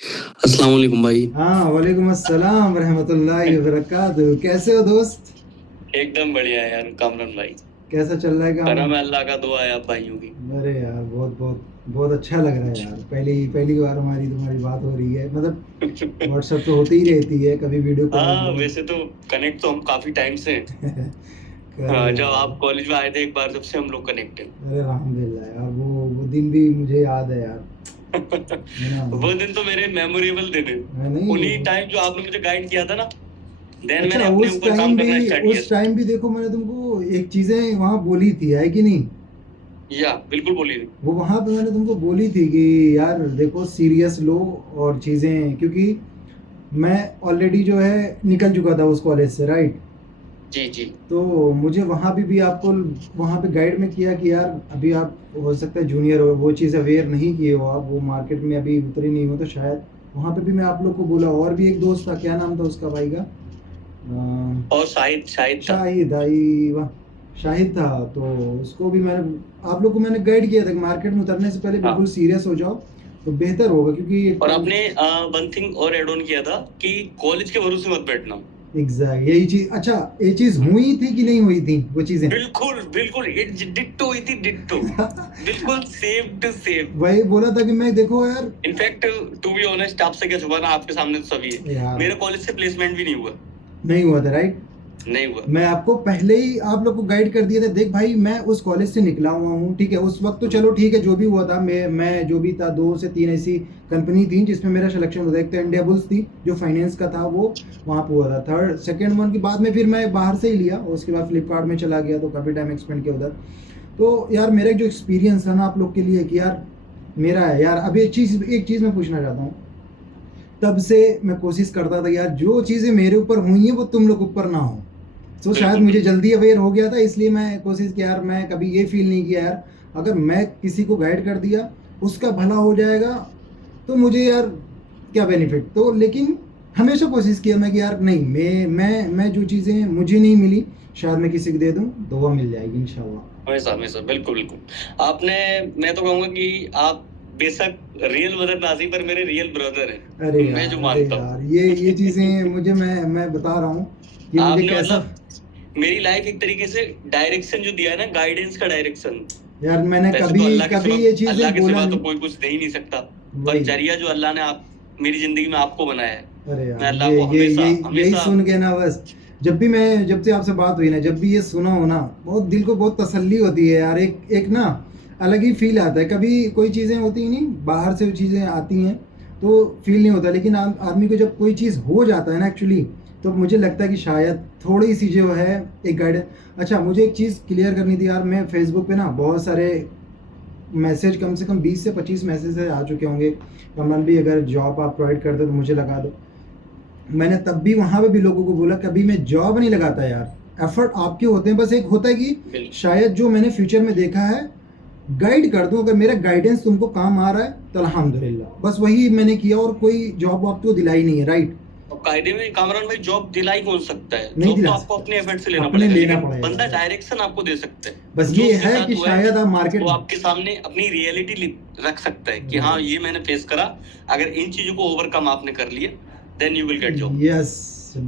अस्सलाम वालेकुम भाई। हाँ, वालेकुम अस्सलाम रहमतुल्लाहि वबरकातुहू। कैसे हो दोस्त? एकदम बढ़िया है यार कामरान भाई। कैसा चल रहा है काम? करम है अल्लाह का, दुआ है आप भाइयों की। अरे यार, बहुत बहुत बहुत अच्छा लग रहा है यार। पहली पहली बार हमारी तुम्हारी बात हो रही है, मतलब व्हाट्सएप तो होती ही रहती है, कभी वीडियो कॉल हाँ में। वैसे तो कनेक्ट तो हम काफी टाइम से हैं। अरे हाँ, जब यार, आप कॉलेज में आए थे एक बार, जब से हम लोग कनेक्टेड। अरे अल्हम्दुलिल्लाह यार, वो दिन भी मुझे याद है यार, है ना? वो दिन तो मेरे मेमोरेबल दिन है। नहीं। उन्हीं टाइम जो आपने मुझे गाइड किया था ना, देन अच्छा, मैंने अपने उस ऊपर काम टाइम भी करना स्टार्ट किया। उस टाइम भी देखो, मैंने तुमको एक चीजें वहां बोली थी, है कि नहीं? या बिल्कुल बोलिए। वो वहां पे मैंने तुमको बोली थी कि यार देखो, सीरियस लो और चीजें, क्योंकि मैं ऑलरेडी जो है निकल चुका था उस कॉलेज से, राइट? जी जी। तो मुझे वहां पे भी आपको वहां पे गाइड में किया कि यार अभी आप हो सकता है जूनियर हो, वो चीज़ अवेयर नहीं किए हो आप, वो मार्केट में अभी उतरे नहीं हो, तो शायद वहां पे भी मैं आप लोग को बोला। और भी एक दोस्त था, क्या नाम था उसका भाई का? और शाहिद शाहिद था। शाहिद आई वाह, शाहिद था। तो उसको भी मैंने, आप लोग को मैंने गाइड किया था कि मार्केट में उतरने से पहले बिल्कुल हाँ, सीरियस हो जाओ, तो बेहतर होगा, क्योंकि और आपने वन थिंग और एड ऑन किया था कि कॉलेज के भरोसे मत बैठना। एग्जैक्ट यही चीज। अच्छा, ये चीज हुई थी कि नहीं हुई थी वो चीजें? बिल्कुल बिल्कुल, डिट्टो हुई थी, डिट्टो। बिल्कुल सेम टू सेम। वही बोला था कि मैं देखो यार। इनफैक्ट टू बी ऑनेस्ट, आपसे क्या छुपाना, आपके सामने तो सभी है। यार मेरे कॉलेज से प्लेसमेंट भी नहीं हुआ। नहीं हुआ था, राइट? नहीं हुआ। मैं आपको पहले ही आप लोग को गाइड कर दिया था, देख भाई मैं उस कॉलेज से निकला हुआ हूँ, ठीक है? उस वक्त तो चलो ठीक है, जो भी हुआ था, मैं जो भी था, 2 से 3 ऐसी कंपनी थी जिसमें मेरा सिलेक्शन हुआ था। एक तो इंडिया बुल्स थी जो फाइनेंस का था, वो वहाँ पे हुआ था। थर्ड सेकेंड वन के बाद में फिर मैं बाहर से ही लिया, और उसके बाद फ्लिपकार्ट में चला गया, तो काफ़ी टाइम एक्सपेंड किया उधर। तो यार मेरा जो एक्सपीरियंस था ना आप लोग के लिए कि यार मेरा है यार। अब एक चीज़ मैं पूछना चाहता हूँ। तब से मैं कोशिश करता था यार, जो चीज़ें मेरे ऊपर हुई हैं वो तुम लोग ऊपर ना हो। तो शायद बिल्कुल मुझे बिल्कुल। जल्दी अवेयर हो गया था, इसलिए मैं कोशिश किया यार। मैं कभी ये फील नहीं किया यार, अगर मैं किसी को गाइड कर दिया, उसका भला हो जाएगा, तो मुझे यार क्या बेनिफिट। तो लेकिन हमेशा कोशिश किया मैं कि यार नहीं, मैं जो चीज़ें मुझे नहीं मिली, शायद मैं किसी को दे दूँ, दुआ मिल जाएगी इंशाल्लाह। हमेशा हमेशा, बिल्कुल बिल्कुल। आपने, मैं तो कहूंगा कि आप बेशक रियल ब्रदर ना सही, पर मेरे रियल ब्रदर अरे हैं, मैं जो यार, अरे मानता यार, हूँ। ये चीज़ें मुझे, मैं बता रहा हूँ कि मुझे आपने कैसा। मतलब मेरी लाइफ एक तरीके से डायरेक्शन जो दिया है ना, गाइडेंस का डायरेक्शन। यार मैंने वैसे तो कभी अल्लाह के कभी सिवा, ये चीज़ें अल्लाह के बोला सिवा तो नहीं। कोई कुछ दे ही नहीं सकता। पर वही। जरिया जो अल्लाह ने आप मेरी जिंदगी में आपको बनाया है, अरे मैं यार, अल्लाह ये को ये हमेशा ये यही हमेशा। सुन के ना बस, जब से आपसे बात हुई ना, जब भी ये सुना हो ना, बहुत दिल को बहुत तसल्ली होती है यार। एक एक ना अलग ही फील आता है। कभी कोई चीज़ें होती ही नहीं, बाहर से चीज़ें आती हैं तो फील नहीं होता, लेकिन आदमी को जब कोई चीज़ हो जाता है ना एक्चुअली, तो मुझे लगता है कि शायद थोड़ी सी जो है एक गाइडेंस। अच्छा, मुझे एक चीज़ क्लियर करनी थी यार। मैं फेसबुक पे ना बहुत सारे मैसेज, कम से कम 20 से 25 मैसेज आ चुके होंगे, कमल भी अगर जॉब आप प्रोवाइड करते हो तो मुझे लगा दो। मैंने तब भी वहां पे भी लोगों को बोला, कभी मैं जॉब नहीं लगाता यार, एफर्ट आपके होते हैं। बस एक होता है कि शायद जो मैंने फ्यूचर में देखा है, गाइड कर दूं। अगर मेरा गाइडेंस तुमको काम आ रहा है तो अल्हम्दुलिल्लाह, बस वही मैंने किया। और कोई जॉब आपको दिलाई नहीं है, राइट? और कायदे में कामरान भाई, जॉब दिलाई कौन सकता है? नहीं जॉब तो दिला आपको सकता, अपने एफर्ट से लेना अपने पड़ेगा, लेना लेकिन पड़ेगा बंदा यार। डायरेक्शन आपको दे सकता है। बस जो ये उसके है कि साथ हुआ है शायद आप मार्केट। वो आपके सामने अपनी रियलिटी रख सकता है कि हाँ, ये मैंने फेस करा। अगर इन चीजों को ओवरकम आपने कर लिया, then you will get job. Yes,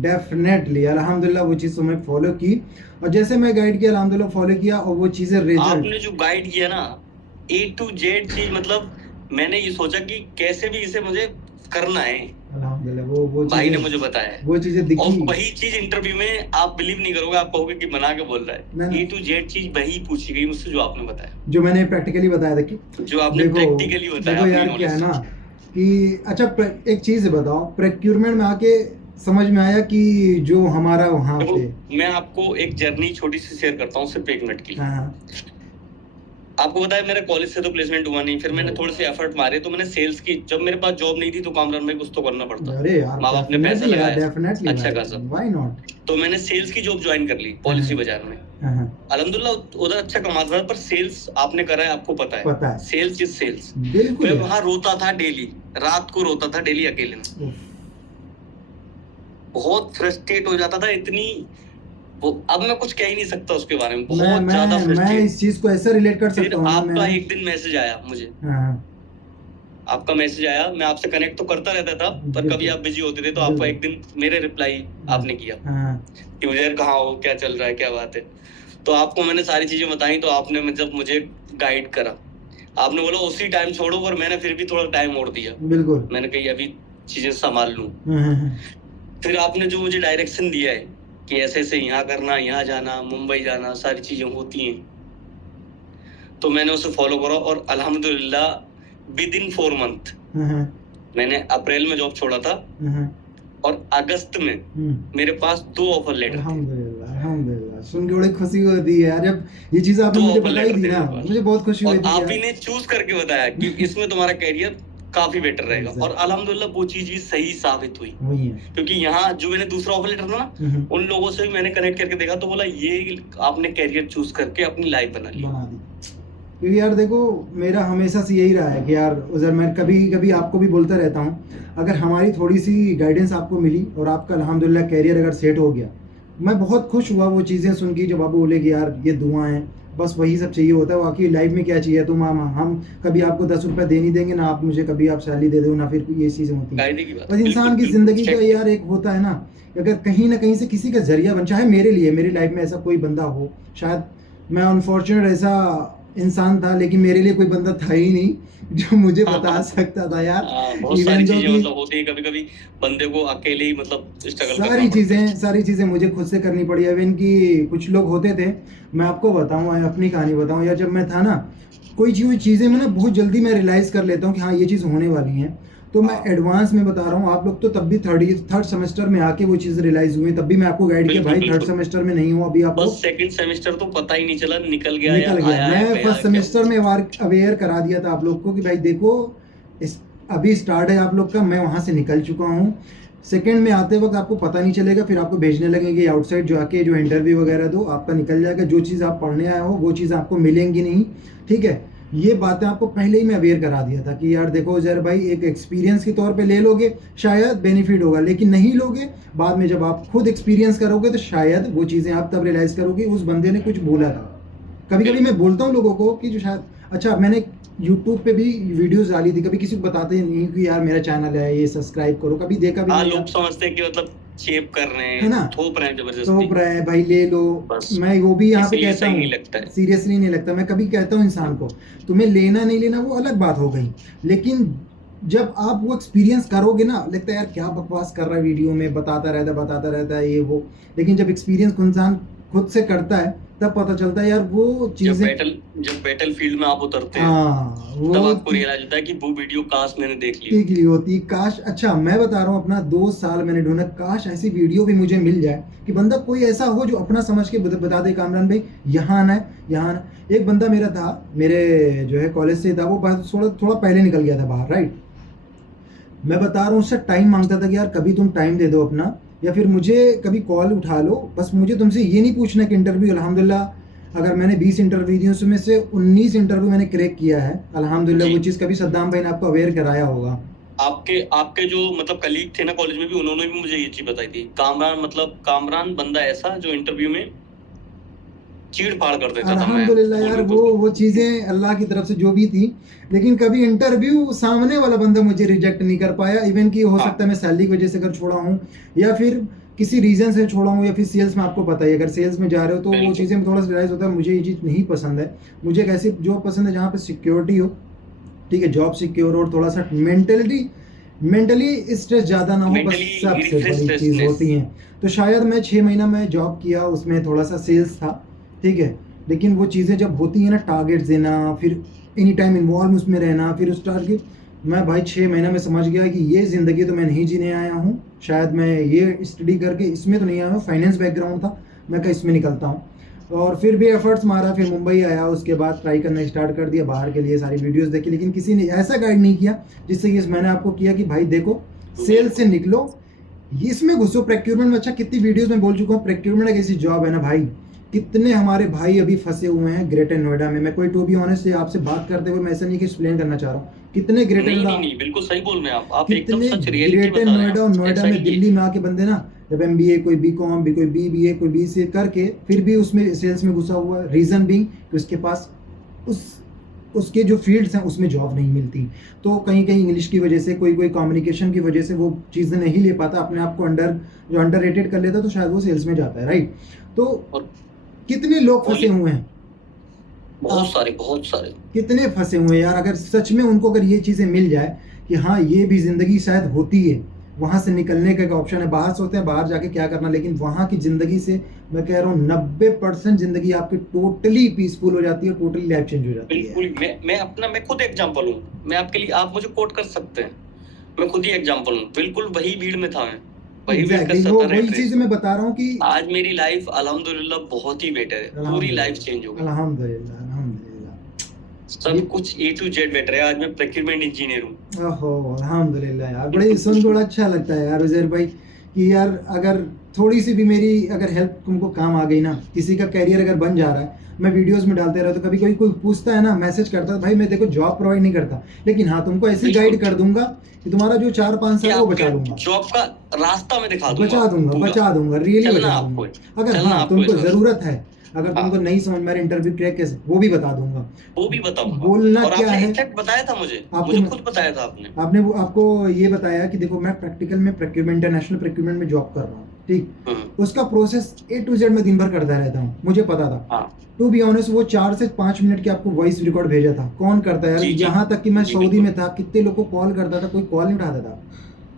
definitely अल्हम्दुलिल्लाह, वो चीज़ तो मैं फॉलो की। और जैसे मैं गाइड किया, अल्हम्दुलिल्लाह फॉलो किया, और वो चीज़ें रिजल्ट। आपने जो गाइड किया ना, ए टू जेड चीज, मतलब मैंने ये सोचा कि कैसे भी इसे मुझे करना है। अल्हम्दुलिल्लाह वो भाई ने चीज़ें, मुझे बताया है। वो चीज़ें दिखी। और वही चीज इंटरव्यू में आप बिलीव नहीं करोगे, आप कहोगे कि बना के बोल रहा ना है। ना, ए टू जेड चीज वही पूछी गई मुझसे जो आपने बताया, जो मैंने प्रैक्टिकली बताया था कि जो आपने देखो, प्रैक्टिकली बताया देखो अपनी यार क्या नॉलेज है से। ना कि अच्छा, एक चीज़ बताओ, प्रोक्यूरमेंट में आके समझ में आया कि जो हमारा वहाँ देखो, पे। मैं आपको एक जर्नी छोटी सी शेयर करता हूँ, सिर्फ 1 मिनट की। हाँ हाँ। आपको पता है मेरे कॉलेज से तो प्लेसमेंट हुआ नहीं, फिर मैंने थोड़े से एफर्ट मारे, तो मैंने सेल्स की। जब मेरे पास जॉब नहीं थी तो कामरान भाई कुछ तो करना पड़ता, अरे यार, माँ बाप ने पैसा डेफिनेटली यार, लगाया डेफिनेटली अच्छा भाई, खासा। Why not. तो मैंने सेल्स की जॉब ज्वाइन कर ली हाँ हाँ पॉलिसी बाजार में। हाँ हाँ, अल्हम्दुलिल्लाह उधर अच्छा कमाता था, पर सेल्स आपने करा है, आपको पता है, पता है, सेल्स इज सेल्स। बिल्कुल मैं यार। वहां रोता था डेली, रात को रोता था डेली अकेले में। उफ, बहुत फ्रस्ट्रेट हो जाता था, इतनी वो, अब मैं कुछ कह ही नहीं सकता उसके बारे में, मैं बहुत ज्यादा मैं मैं फ्रस्ट्रेट। इस चीज़ को ऐसे रिलेट कर फिर सकता हूँ ना, आपका मैंने। एक दिन मैसेज आया मुझे हाँ हाँ आपका मैसेज आया, मैं आपसे कनेक्ट तो करता रहता था, पर बिल्कुल। कभी आप बिजी होते थे, तो आपको बिल्कुल। एक दिन मेरे रिप्लाई आपने किया हाँ, कि उजैर कहाँ हो, क्या चल रहा है, क्या बात है। तो आपको मैंने सारी चीजें बताई, तो आपने मतलब मुझे गाइड करा। आपने बोला उसी टाइम छोड़ो, पर मैंने फिर भी थोड़ा टाइम और दिया। बिल्कुल। मैंने कही अभी चीजें संभाल लूं। हाँ। फिर आपने जो मुझे डायरेक्शन दिया है कि ऐसे ऐसे यहाँ करना, यहाँ जाना, मुंबई जाना, सारी चीजें होती हैं, तो मैंने उसे फॉलो करा और अल्हम्दुलिल्लाह विद इन 4 मंथ हाँ। मैंने अप्रैल में जॉब छोड़ा था हाँ। और अगस्त में मेरे पास 2 ऑफर लेटर थे। अल्हम्दुलिल्लाह, अल्हम्दुलिल्लाह, सुन के बड़ी खुशी होती है यार, जब ये चीज आपने 2 मुझे ऑफर बताई लेटर थी थे ना, मेरे पास, मुझे बहुत खुशी हुई और थी आप यार। ही ने चूज करके बताया कि इसमें तुम्हारा करियर काफी बेटर रहेगा, Exactly. और अल्हम्दुलिल्लाह वो चीज भी सही साबित हुई। वही है। क्योंकि यहाँ जो मैंने दूसरा ऑफर लेटर था ना, उन लोगों से भी मैंने कनेक्ट करके देखा, तो बोला ये आपने करियर चूज करके अपनी लाइफ बना ली। बना दी। क्योंकि यार देखो, मेरा हमेशा से यही रहा है कि यार उधर मैं कभी कभी आपको भी बोलता रहता हूँ, अगर हमारी थोड़ी सी गाइडेंस आपको मिली और आपका अल्हम्दुलिल्लाह कैरियर अगर सेट हो गया, मैं बहुत खुश हुआ वो चीज़ें सुन के, जब आप बोले कि यार ये दुआ हैं, बस वही सब चाहिए होता है। वाकई लाइफ में क्या चाहिए, तुम हम कभी आपको 10 रुपये दे नहीं देंगे ना, आप मुझे कभी आप सैलरी दे दो ना, फिर ये चीज़ें होती हैं। कायदे की बात, बस इंसान की बिल्कुल, ज़िंदगी का बिल्कुल, यार एक होता है ना, अगर कहीं ना कहीं से किसी का जरिया बन, चाहे मेरे लिए मेरी लाइफ में ऐसा कोई बंदा हो, शायद मैं अनफॉर्चुनेट ऐसा इंसान था, लेकिन मेरे लिए कोई बंदा था ही नहीं जो मुझे बता सकता था यार। बहुत सारी इवन दो चीजें कि मतलब होती है, कभी कभी बंदे को अकेले ही मतलब स्ट्रगल करना पड़ता है। सारी चीज़ें मुझे खुद से करनी पड़ी। इवन कि कुछ लोग होते थे, मैं आपको बताऊं, अपनी कहानी बताऊं यार, जब मैं था ना, कोई चीज़ें मैं ना बहुत जल्दी मैं रियलाइज़ कर लेता हूँ कि हाँ ये चीज़ होने वाली है, तो मैं हाँ। एडवांस में बता रहा हूँ। आप लोग तो तब भी थर्ड सेमेस्टर में आके वो चीज़ रियलाइज़ हुई, तब भी मैं आपको गाइड किया, बिल्कुल, भाई थर्ड बिल्कुल। सेमेस्टर में नहीं हो अभी आप बस लोग। सेकंड सेमेस्टर तो पता ही नहीं चला, निकल गया या निकल गया। आया या मैं गया, फर्स्ट क्या सेमेस्टर हुआ। में अवेयर करा दिया था आप लोग को कि भाई देखो, इस अभी स्टार्ट है आप लोग का, मैं वहाँ से निकल चुका हूँ। सेकंड में आते वक्त आपको पता नहीं चलेगा, फिर आपको भेजने लगेंगे आउटसाइड जो आके जो इंटरव्यू वगैरह दो, आपका निकल जाएगा, जो चीज़ आप पढ़ने आए हो वो चीज़ आपको मिलेंगी नहीं। ठीक है, ये बातें आपको पहले ही मैं अवेयर करा दिया था कि यार देखो जर भाई, एक एक्सपीरियंस के तौर पे ले लोगे शायद बेनिफिट होगा, लेकिन नहीं लोगे, बाद में जब आप खुद एक्सपीरियंस करोगे तो शायद वो चीज़ें आप तब रियलाइज़ करोगे उस बंदे ने कुछ बोला था। कभी कभी मैं बोलता हूँ लोगों को कि जो शायद, अच्छा मैंने यूट्यूब पे भी वीडियोस डाली थी, कभी किसी को बताते नहीं कि यार मेरा चैनल है ये सब्सक्राइब करो, कभी देखा भी हाँ, नहीं लोग यार। समझते हैं कि मतलब चेप कर रहे है हैं, ना, थोप रहे हैं तो जबरदस्ती। है भाई ले लो, बस मैं वो भी यहाँ पे इसलिए कहता सही हूँ, नहीं लगता है। सीरियसली नहीं लगता। मैं कभी कहता हूँ इंसान को, तुम्हें लेना नहीं लेना वो अलग बात हो गई, लेकिन जब आप वो एक्सपीरियंस करोगे ना, लगता है यार क्या बकवास कर रहा है, वीडियो में बताता रहता है ये वो, लेकिन जब एक्सपीरियंस इंसान खुद से करता है तब पता चलता है यार वो चीजें। जब बैटल फील्ड में आप उतरते हैं, हाँ, तब वो आपको रियलाइज होता है कि वो वीडियो काश मैंने देख ली। देख ली होती, काश। अच्छा मैं बता रहा हूँ, अपना 2 साल मैंने ढूंढा, काश ऐसी वीडियो भी मुझे मिल जाए कि बंदा कोई ऐसा हो जो अपना समझ के बता दे, कामरान भाई यहाँ आना है, यहाँ आना। एक बंदा मेरा था, मेरे जो है कॉलेज से था, वो थोड़ा पहले निकल गया था बाहर, राइट। मैं बता रहा हूँ, उससे टाइम मांगता था कि यार कभी तुम टाइम दे दो अपना, या फिर मुझे कभी कॉल उठा लो, बस मुझे तुमसे ये नहीं पूछना कि इंटरव्यू। अल्हम्दुलिल्लाह अगर मैंने 20 इंटरव्यू दी उसमें से 19 इंटरव्यू मैंने क्रैक किया है अल्हम्दुलिल्लाह। जी। वो चीज़ कभी सद्दाम भाई ने आपको अवेयर कराया होगा। आपके जो मतलब कलीग थे ना कॉलेज में भी, उन्होंने भी मुझे ये चीज बताई थी। कामरान बंदा ऐसा जो इंटरव्यू में चीड़ फाड़ कर देता था। मैं अल्हम्दुलिल्लाह यार, वो चीज़ें अल्लाह की तरफ से जो भी थी, लेकिन कभी इंटरव्यू सामने वाला बंदा मुझे रिजेक्ट नहीं कर पाया। इवन कि हो सकता है मैं सैलरी की वजह से अगर छोड़ा हूँ, या फिर किसी रीजन से छोड़ा हूँ, या फिर सेल्स में, आपको पता है अगर सेल्स में जा रहे हो तो वो चीज़ें में थोड़ा सा रियलाइज होता है, मुझे ये चीज़ नहीं पसंद है। मुझे एक ऐसी जॉब पसंद है जहाँ पे सिक्योरिटी हो, ठीक है, जॉब सिक्योर, और थोड़ा सा मेंटली स्ट्रेस ज़्यादा ना हो, बस सबसे बड़ी चीज़ होती है। तो शायद मैं 6 महीना मैं जॉब किया, उसमें थोड़ा सा सेल्स था, ठीक है, लेकिन वो चीज़ें जब होती हैं ना, टारगेट्स देना, फिर एनी टाइम इन्वॉल्व उसमें रहना, फिर उस टारगेट, मैं भाई 6 महीना में समझ गया कि ये ज़िंदगी तो मैं नहीं जीने आया हूँ। शायद मैं ये स्टडी करके इसमें तो नहीं आया हूँ, फाइनेंस बैकग्राउंड था, मैं कहा इसमें निकलता हूँ। और फिर भी एफर्ट्स मारा, फिर मुंबई आया, उसके बाद ट्राई करना स्टार्ट कर दिया, बाहर के लिए सारी वीडियोस देखी, लेकिन किसी ने ऐसा गाइड नहीं किया जिससे कि मैंने आपको किया कि भाई देखो सेल्स से निकलो, इसमें घुसो, प्रोक्योरमेंट में। अच्छा कितनी वीडियोस में बोल चुका हूँ, प्रोक्योरमेंट एक ऐसी जॉब है ना भाई, कितने हमारे भाई अभी फंसे हुए हैं ग्रेटर नोएडा में। मैं कोई टू बी ऑनेस्ट आपसे बात करते हुए मैं ऐसा नहीं कि एक्सप्लेन करना चाह रहा हूँ, कितने ग्रेटर नहीं, बिल्कुल सही बोल रहे हैं आप एकदम कितने सच रियलिटी ग्रेटर बता रहे नोएडा और हैं। नोएडा में, दिल्ली में आके बंदे ना, जब MBA, कोई BCom, कोई BBA, कोई BCA करके फिर भी उसमें सेल्स में घुसा हुआ है। रीजन बीइंग कि उसके पास उस उसके जो फील्ड्स हैं उसमें जॉब नहीं मिलती, तो कहीं कहीं इंग्लिश की वजह से, कोई कोई कम्युनिकेशन की वजह से वो चीज़ें नहीं ले पाता, अपने आप को अंडर रेटेड कर लेता, तो शायद वो सेल्स में जाता है, राइट। तो और कितने लोग फंसे हुए हैं, बहुत सारे कितने फंसे हुए हैं यार। अगर सच में उनको अगर ये चीज़ें मिल जाए कि हाँ ये भी ज़िंदगी शायद होती है, वहाँ से निकलने का एक ऑप्शन है। बाहर सोचते हैं बाहर जाके क्या करना, लेकिन वहाँ की ज़िंदगी से मैं कह रहा हूँ 90% ज़िंदगी आपकी टोटली पीसफुल हो जाती है, टोटली लाइफ चेंज हो जाती है। बिल्कुल, मैं खुद एग्जांपल हूँ। मैं आपके लिए, आप मुझे कोट कर सकते हैं, मैं खुद ही एग्जांपल हूँ। बिल्कुल वही भीड़ में था मैं, वही वेट कर सकता वही चीज़ मैं बता रहा हूँ कि आज मेरी लाइफ अल्हम्दुलिल्लाह बहुत ही बेटर है, पूरी लाइफ चेंज हो गई अल्हम्दुलिल्लाह। सब कुछ A to Z बेटर है। आज मैं प्रोक्योरमेंट इंजीनियर हूँ। ओहो अल्हम्दुलिल्लाह यार, बड़े सुन बड़ा अच्छा लगता है यार उजैर भाई कि यार अगर थोड़ी सी भी मेरी अगर हेल्प तुमको काम आ गई ना, किसी का कैरियर अगर बन जा रहा है, मैं वीडियोस में डालते रहता, तो कभी कोई पूछता है ना, मैसेज करता है, भाई मैं देखो जॉब प्रोवाइड नहीं करता, लेकिन हाँ तुमको ऐसी गाइड कर दूंगा कि तुम्हारा जो 4-5 साल वो बचा दूंगा, जॉब का रास्ता मैं दिखा दूंगा, बचा दूंगा, रियली बचा दूंगा। अगर हाँ तुमको जरूरत है, अगर तुमको नहीं समझ में इंटरव्यू क्रैक कैसे, वो भी बता दूंगा, वो भी बताऊंगा। बोलना और क्या है, इनफैक्ट बताया था मुझे खुद बताया था आपने आपको ये बताया कि देखो मैं प्रैक्टिकल में प्रोक्योरमेंट, इंटरनेशनल प्रोक्योरमेंट में जॉब कर रहा हूँ, ठीक। उसका प्रोसेस A to Z में दिन भर करता रहता हूँ, मुझे पता था। टू बी ऑनेस्ट, वो 4 से 5 मिनट की आपको वॉइस रिकॉर्ड भेजा था, कौन करता है यार। यहाँ तक कि मैं सऊदी में था, कितने लोग को कॉल करता था, कोई कॉल नहीं उठाता था।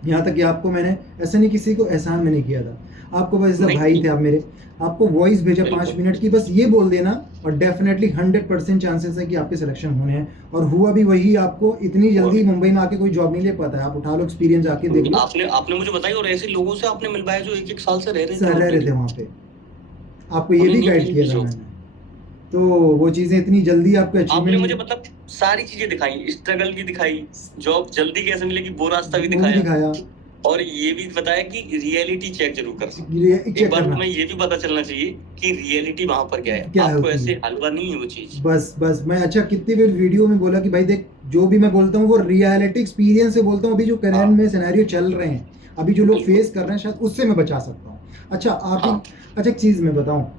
यहाँ तक कि आपको मैंने ऐसा नहीं किसी को एहसान में नहीं किया था, आपको बस भाई थे आप मेरे, आपको वॉइस भेजा 5 मिनट की, बस ये बोल देना और डेफिनेटली 100% चांसेस है कि आपके सिलेक्शन होने हैं। और हुआ भी वही। आपको इतनी जल्दी मुंबई में आके कोई जॉब नहीं ले पाता है, आप उठा लो एक्सपीरियंस, आके देख लो। आपने मुझे बताई, और ऐसे लोगों से आपने मिलवाया जो 1-1 साल से रह रहे थे वहाँ पे, आपको ये भी गाइड किया था मैंने। तो वो चीजें इतनी जल्दी आपको अचीवमेंट, आपने मुझे मतलब सारी चीजें दिखाई, स्ट्रगल भी दिखाई, जॉब जल्दी कैसे मिलेगी वो रास्ता भी दिखाया, और ये भी बताया कि रियलिटी चेक जरूर करना। एक बार तुम्हें ये भी पता चलना चाहिए कि रियलिटी वहां पर क्या है, आपको ऐसे हलवा नहीं है वो चीज। बस मैं अच्छा कितनी बार वीडियो में बोला कि भाई देख, जो भी मैं बोलता हूँ वो रियलिटी एक्सपीरियंस से बोलता हूँ। अभी जो करंट में सिनेरियो चल रहे हैं, अभी जो लोग फेस कर रहे हैं, शायद उससे मैं बचा सकता हूँ। अच्छा आप अच्छा एक चीज मैं बताऊँ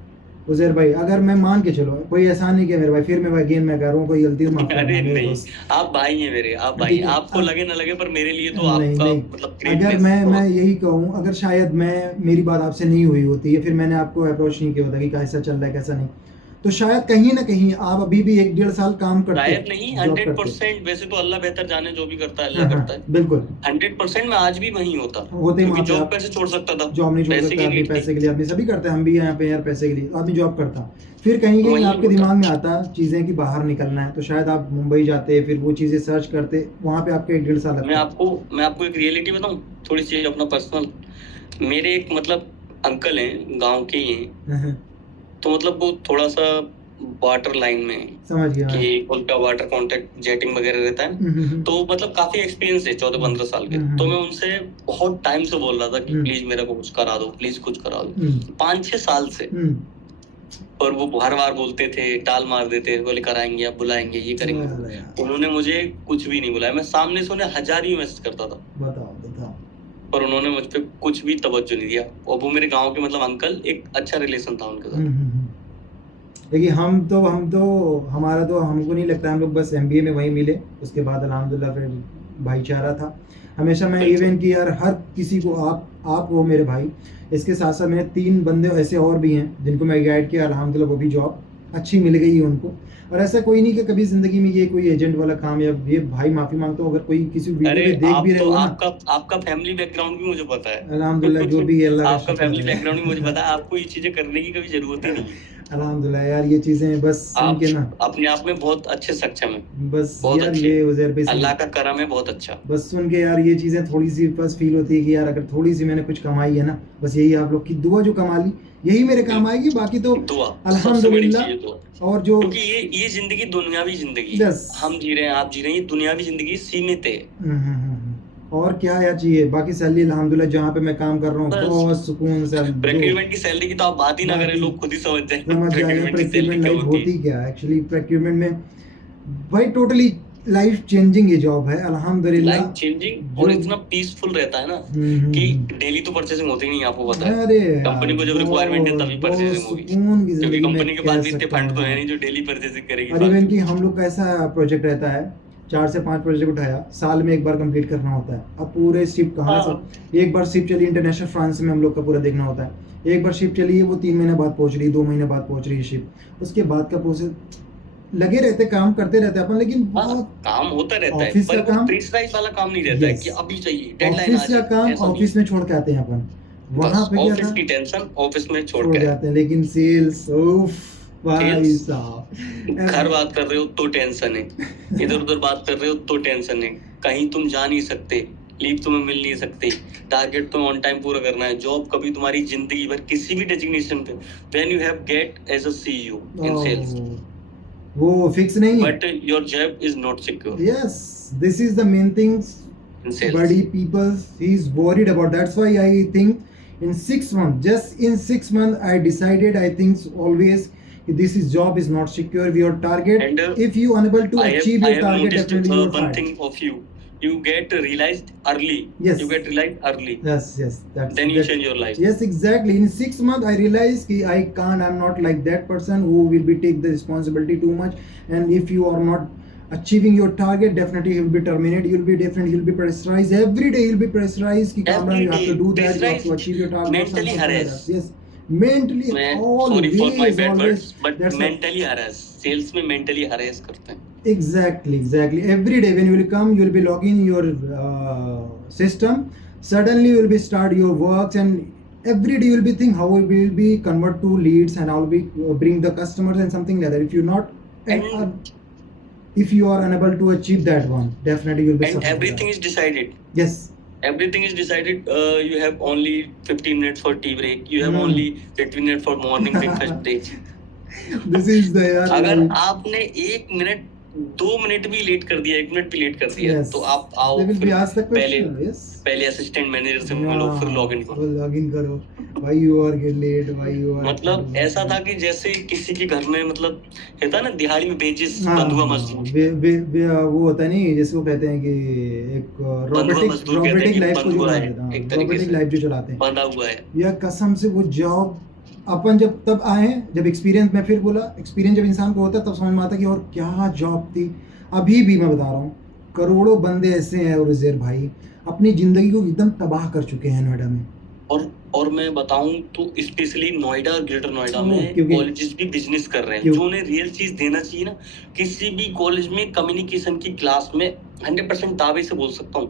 उजैर भाई, अगर मैं मान के चलो, कोई एहसान नहीं किया मेरे भाई, फिर मैं अगेन मैं कर रहा हूँ, कोई गलती माफ करना मेरे दोस्त। आप भाई हैं मेरे, आप भाई, आपको लगे ना लगे, पर मेरे लिए तो नहीं, आपका नहीं। मतलब अगर मैं यही कहूँ, अगर शायद मेरी बात आपसे नहीं हुई होती, या फिर मैंने आपको अप्रोच नहीं किया होता कि कैसा चल रहा है कैसा नहीं, तो शायद कहीं ना कहीं आप अभी भी 1-1.5 साल काम करते हैं। शायद नहीं, 100%। वैसे तो अल्लाह बेहतर जाने, जो भी करता है अल्लाह करता है। बिल्कुल 100% में आज भी वहीं होता, जॉब कैसे छोड़ सकता था, जॉब नहीं छोड़ सकता, पैसे के लिए आदमी सभी करते हैं, हम भी यहाँ पे यार पैसे के लिए आदमी जॉब करता। फिर कहीं कहीं आपके दिमाग में आता चीजें कि बाहर निकलना है, तो शायद आप मुंबई जाते, फिर वो चीजें सर्च करते, वहाँ पे आपके 1-1.5 साल लगता। मैं आपको एक रियलिटी बताऊं, थोड़ी सी अपना पर्सनल। मेरे एक मतलब अंकल हैं, गांव के ही हैं, तो मतलब वो थोड़ा सा वाटर लाइन में, समझ गया कि उनका वाटर कॉन्ट्रैक्ट जेटिंग वगैरह रहता है, तो मतलब काफी एक्सपीरियंस है, 14-15 साल के। तो मैं उनसे बहुत टाइम से बोल रहा था कि प्लीज मेरा को कुछ करा दो, प्लीज कुछ करा दो, 5-6 साल से। और वो हर बार बोलते थे, टाल मार देते, बोले कराएंगे, आप बुलाएंगे, ये करेंगे। उन्होंने मुझे कुछ भी नहीं बुलाया, मैं सामने से उन्हें 1000 ही मैसेज करता था, बताओ, पर उन्होंने मुझ पे कुछ भी तवज्जो नहीं दिया। और वो मेरे गांव के मतलब अंकल, एक अच्छा रिलेशन था उनके साथ। देखिए हम तो हमारा तो हमको नहीं लगता, हम लोग बस MBA में वहीं मिले, उसके बाद अल्हम्दुलिल्लाह फिर भाईचारा था हमेशा। मैं इवन कि यार हर किसी को, आप वो मेरे भाई, इसके साथ साथ मैंने 3 बंदे ऐसे और भी हैं जिनको मैं गाइड किया, अल्हम्दुलिल्लाह वो भी जॉब अच्छी मिल गई है उनको। और ऐसा कोई नहीं कि कभी जिंदगी में ये कोई एजेंट वाला काम, या ये भाई माफी मांगता हूँ अगर कोई किसी वीडियो में देख भी रहे हो ना, आपका फैमिली बैकग्राउंड भी मुझे पता है, अल्हम्दुलिल्लाह जो भी है अल्लाह आपका फैमिली बैकग्राउंड भी मुझे पता है, आपको ये चीजें करने की कभी जरूरत ही नहीं है। अल्हम्दुलिल्लाह यार, ये चीजें बस सुन के ना अपने आप में बहुत अच्छे सक्षम है, बस यार ये उजैर भाई अल्लाह का करम है, बहुत अच्छा। बस सुन के यार ये चीजें थोड़ी सी बस फील होती है कि यार अगर थोड़ी सी मैंने कुछ कमाई है ना, बस यही आप लोग की दुआ जो कमा ली, यही मेरे काम आएगी, बाकी तो अल्हम्दुलिल्लाह। और जो क्योंकि ये जिंदगी दुनियावी जिंदगी हम जी रहे हैं, आप जी रहे हैं, ये दुनियावी जिंदगी सीमित है। और क्या यार चाहिए, बाकी सैलरी अल्हम्दुलिल्लाह जहाँ पे मैं काम कर रहा हूँ बहुत सुकून से। प्रोक्योरमेंट की सैलरी की तो आप बात ही ना करें, लोग खुद ही समझ जाएंगे प्रोक्योरमेंट लाइफ होती क्या है एक्चुअली। प्रोक्योरमेंट में भाई टोटली लाइफ चेंजिंग ये जॉब है अल्हम्दुलिल्लाह। लाइफ चेंजिंग और जो इतना पीसफुल रहता है ना कि डेली तो परचेसिंग होती नहीं, आपको पता है। अरे कंपनी यार को जब रिक्वायरमेंट है तभी बहुत परचेसिंग होगी, सुकून की क्योंकि जिंदगी में कंपनी के कह पास भी इतने सकता फंड हूँ तो है यार। नहीं जो डेली परचेसिंग करेगी और इवन फालतू। कि हम लोग का ऐसा प्रोजेक्ट रहता है, 4 से 5 प्रोजेक्ट उठाया, साल में एक बार कंप्लीट करना होता है। अब पूरे शिप कहाँ से, हाँ एक बार शिप चली इंटरनेशनल फ्रांस में, हम लोग का पूरा देखना होता है। एक बार शिप चली है, वो 3 महीने बाद पहुंच रही है, 2 महीने बाद पहुंच रही है शिप, उसके बाद का प्रोसेस लगे रहते, काम करते रहते अपन, लेकिन हाँ, बहुत काम होता रहता है ऑफिस पर का वो काम, प्रेशराइज वाला काम नहीं रहता है यस, कि अभी चाहिए, डेडलाइन ऑफिस आज का है, काम ऐसा नहीं ऑफिस है। में छोड़ के आते हैं अपन, वहां बस पे क्या ऑफिस था, की टेंशन ऑफिस में छोड़ छोड़ के के आए। आते हैं। लेकिन सेल्स उफ भाई सेल्स, साहब घर बात कर रहे हो तो टेंशन है, इधर उधर बात कर रहे हो तो टेंशन है, कहीं तुम जा नहीं सकते, लीव तुम्हें मिल नहीं सकती, टारगेट तुम्हें ऑन टाइम पूरा करना है। जॉब कभी तुम्हारी जिंदगी भर किसी भी डेजिग्नेशन पे, when you have get as a CEO in sales, वो फिक्स नहीं है। But your job is not secure Yes, this is the main things. In sales. Buddy, people, he's worried about. That's why I think in 6 months, just in 6 months, I decided. I think always this is job is not secure. Your target. And If you unable to achieve I your have target, noticed definitely you are one fired. thing of you. You get realized early. Yes. You get realized early. Yes, yes. Then you change your life. Yes, exactly. In 6 months, I realized कि I can't. I'm not like that person who will be take the responsibility too much. And if you are not achieving your target, definitely you'll be terminated. You'll be different. You'll be pressurized every day. You'll be pressurized कि Kamran, you have to do that. You have to achieve your target. Mentally harassed. Yes, mentally Sorry for my always, bad always. words, but That's why- mentally harassed. Sales में mentally harass करते हैं. Exactly. Every day when you will come, you will be logging your system. Suddenly you will be start your works, and every day you will be think how we will be convert to leads and how will be bring the customers and something like that. If you not and if you are unable to achieve that one, definitely you will be And suffering everything that. is decided. Yes. Everything is decided. You have only 15 minutes for tea break. You have only 15 minutes for morning breakfast break. This is the यार अगर life. आपने 1 minute 2 minute भी late कर दिया, 1 minute भी late कर दिया, Yes. तो आप आओ They will फिर be asked the पहले question. Yes. पहले असिस्टेंट मैनेजर से मिलो, फिर लॉग इन करो। लॉग इन करो। Why you are get late? Why you are मतलब ऐसा था कि जैसे किसी के घर में मतलब होता है ना दिहाड़ी में बेचिस हाँ, बंधुआ मजदूर, वो होता है नहीं, जैसे वो कहते हैं कि एक बंधुआ मजदूर कहते हैं कि लाइफ को जो बंधुआ चला है, देता है, एक तरीके रोबोटिक से लाइफ जो चलाते हैं, बंधा हुआ है। या कसम से वो जॉब अपन जब तब आए हैं, जब एक्सपीरियंस, मैं फिर बोला एक्सपीरियंस जब इंसान को होता है तब समझ में आता है कि और क्या जॉब थी। अभी भी मैं बता रहा हूँ, करोड़ों बंदे ऐसे हैं और उज़ैर भाई अपनी जिंदगी को एकदम तबाह कर चुके हैं नोएडा में। और मैं बताऊं तो स्पेशली नोएडा और ग्रेटर नोएडा में क्योंकि- कॉलेजेस भी बिजनेस कर रहे हैं, क्यों? जो उन्हें रियल चीज देना चाहिए ना। किसी भी कॉलेज में कम्युनिकेशन की क्लास में 100% दावे से बोल सकता हूँ,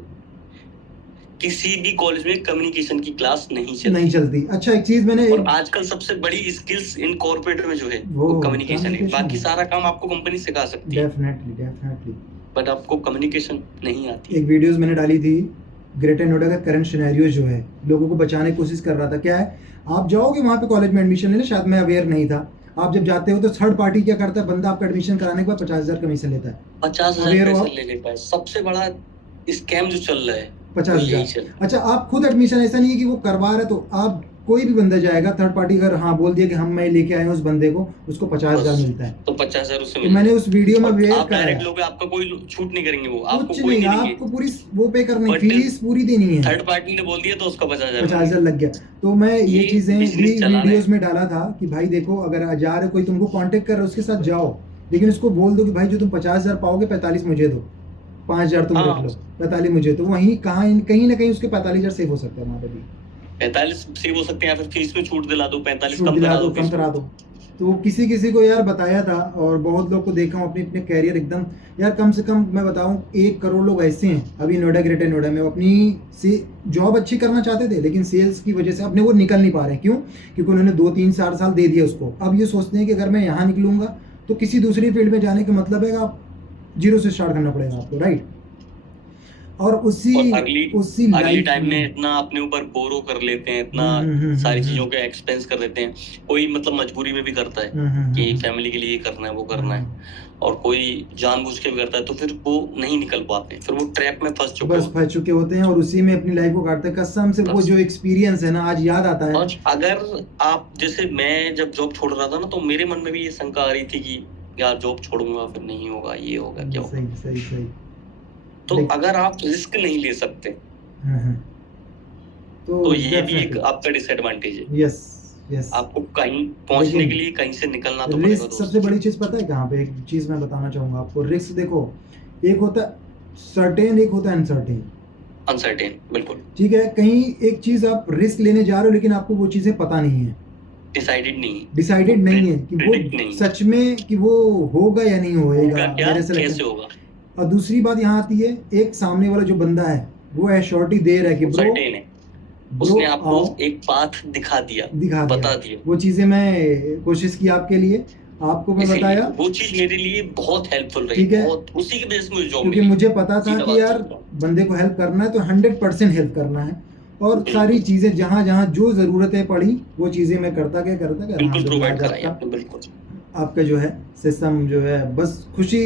किसी भी कॉलेज में कम्युनिकेशन की क्लास नहीं चलती। अच्छा, एक चीज मैंने और आजकल सबसे बड़ी स्किल्स इन कॉर्पोरेट में जो है वो वो कम्युनिकेशन है। communication बाकी है। सारा काम आपको कंपनी सिखा सकती है, डेफिनेटली बट आपको कम्युनिकेशन नहीं आती। एक वीडियोस मैंने डाली थी, ग्रेटर नोएडा का करंट सिनेरियो जो है, लोगों को बचाने की कोशिश कर रहा था। क्या है, आप जाओगे वहाँ पे कॉलेज में एडमिशन लेने, शायद मैं अवेयर नहीं था। आप जब जाते हो तो थर्ड पार्टी क्या करता है, बंदा आपका एडमिशन कराने के बाद 50,000 कमीशन लेता है। 50,000 Aware हो पैसे ले लेता है। सबसे बड़ा स्कैम जो चल रहा है 50,000। अच्छा, आप खुद एडमिशन, ऐसा नहीं है कि वो करवा रहे, तो आप कोई भी बंदा जाएगा थर्ड पार्टी, अगर हाँ बोल दिया कि हम मैं लेके आया हूँ उस बंदे को, उसको 50,000 मिलता है। तो 50,000 उससे तो मैंने उस वीडियो में वेयर आप डायरेक्ट कराया, लोगे, आपका कोई छूट नहीं करेंगे, वो आपको कुछ कोई नहीं, नहीं देंगे। आपको पूरी वो पे करनी, But फीस पूरी देनी है। थर्ड पार्टी ने बोल दिया तो उसका 50,000 50,000 लग गया। तो मैं ये ये चीजें भी business चलाना है। वीडियोस में डाला था कि भाई देखो, अगर जा रहे कोई तुमको कांटेक्ट कर रहा है उसके साथ जाओ, लेकिन उसको बोल दो कि भाई जो तुम 50,000 पाओगे 45 मुझे दो, 5,000 तुम रख लो, 45 मुझे। तो वहीं कहीं ना कहीं उसके 45,000 सेव हो सकता है वहाँ पे भी। 45 सेव हो सकते हैं, या फिर फीस में छूट दिला दो, 45 छूट कम दिला करा दो, दो, कम फीस करा में। दो। तो किसी को यार बताया था, और बहुत लोग को देखा हूँ अपने अपने कैरियर एकदम, यार कम से कम मैं बताऊँ 1 करोड़ लोग ऐसे हैं अभी नोएडा, ग्रेटर नोएडा में, अपनी से जॉब अच्छी करना चाहते थे, लेकिन सेल्स की वजह से अपने वो निकल नहीं पा रहे हैं। क्यों? क्योंकि उन्होंने 2-3-4 साल दे दिया उसको। अब ये सोचते हैं कि अगर मैं यहाँ निकलूंगा तो किसी दूसरी फील्ड में जाने का मतलब है कि आप जीरो से स्टार्ट करना पड़ेगा आपको, राइट? और उसी अगली टाइम में इतना अपने ऊपर बोरो कर लेते हैं, इतना सारी चीजों के एक्सपेंस कर देते हैं। कोई मतलब मजबूरी में भी करता है कि फैमिली के लिए ये करना है, वो करना है, और कोई जानबूझ के भी करता है, तो फिर वो नहीं निकल पाते, फिर वो ट्रैप में फंस चुके होते हैं और उसी में अपनी लाइफ को काटते हैं। कसम से वो जो एक्सपीरियंस है ना, आज याद आता है। और अगर आप, जैसे मैं जब जॉब छोड़ रहा था ना, तो मेरे मन में भी ये शंका आ रही थी कि यार जॉब छोड़ूंगा फिर नहीं होगा, ये होगा, क्या होगा। सही सही सही। तो देख- अगर आप रिस्क नहीं ले सकते हाँ हाँ, तो ये भी एक definitely, आपका डिसएडवांटेज है। Yes yes. आपको कहीं पहुंचने लेकिन के लिए कहीं से निकलना तो पड़ेगा रिस्क सबसे दोस्त। बड़ी चीज पता है कहाँ पे? एक चीज मैं बताना चाहूंगा आपको, रिस्क देखो, एक होता है सर्टेन, एक होता है अनसर्टेन। अनसर्टेन, बिल्कुल ठीक है, कहीं एक चीज आप रिस्क लेने जा रहे हो लेकिन आपको वो चीजें पता नहीं है, डिसाइडेड नहीं, डिसाइडेड नहीं है कि वो predict नहीं, सच में कि वो होगा या नहीं होगा होएगा क्या, मेरे कैसे सिलेक्शन। होगा, और दूसरी बात यहाँ आती है, एक सामने वाला जो बंदा है वो एश्योरिटी दे रहा है कि ब्रो सर्टेन है, ब्रो उसने आपको आओ, एक पाथ दिखा दिया, दिखा बता दिया। दिया। वो चीजें मैं कोशिश की आपके लिए, आपको मैं इसीलिए बताया, वो चीज मेरे लिए बहुत हेल्पफुल रही, ठीक है, बहुत, उसी की वजह से मुझे जॉब क्योंकि मिली। मुझे पता था सीधा कि बात यार करता हूँ। बंदे को हेल्प करना है तो 100% हेल्प करना है, और बिल्कुल। सारी चीजें जहाँ जहाँ जो जरूरतें पड़ी वो चीजें मैं करता गया बिल्कुल अल्हम्दुलिल्लाह प्रोवाइड आज कराई आपका आपने, बिल्कुल। आपका जो है सिस्टम जो है, बस खुशी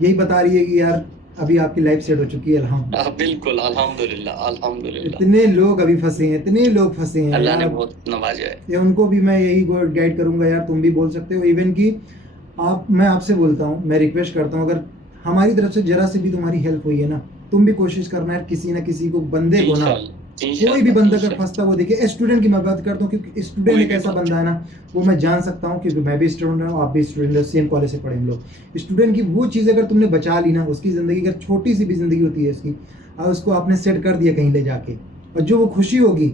यही बता रही है कि यार अभी आपकी लाइफ सेट हो चुकी है अल्हम्दुलिल्लाह। बिल्कुल, अल्हम्दुलिल्लाह, अल्हम्दुलिल्लाह। इतने लोग अभी फंसे हैं, इतने लोग फंसे हैं अल्लाह ने यार, बहुत नवाजा है। ये उनको भी मैं यही गाइड करूंगा यार, तुम भी बोल सकते हो, इवन कि आप, मैं आपसे बोलता हूँ, मैं रिक्वेस्ट करता हूँ, अगर हमारी तरफ से जरा से भी तुम्हारी हेल्प हुई है ना, तुम भी कोशिश करना है किसी ना किसी को, बंदे को ना, कोई भी बंदा अगर फंसता वो देखिए, स्टूडेंट की मैं बात करता हूँ, क्योंकि स्टूडेंट एक ऐसा बंदा है ना, वो मैं जान सकता हूँ क्योंकि मैं भी स्टूडेंट हूँ, आप भी स्टूडेंट हो, सेम कॉलेज से पढ़े हम लोग। स्टूडेंट की वो चीज़ अगर तुमने बचा ली ना, उसकी ज़िंदगी अगर छोटी सी भी ज़िंदगी होती है उसकी, और उसको आपने सेट कर दिया कहीं ले जाके, और जो वो खुशी होगी,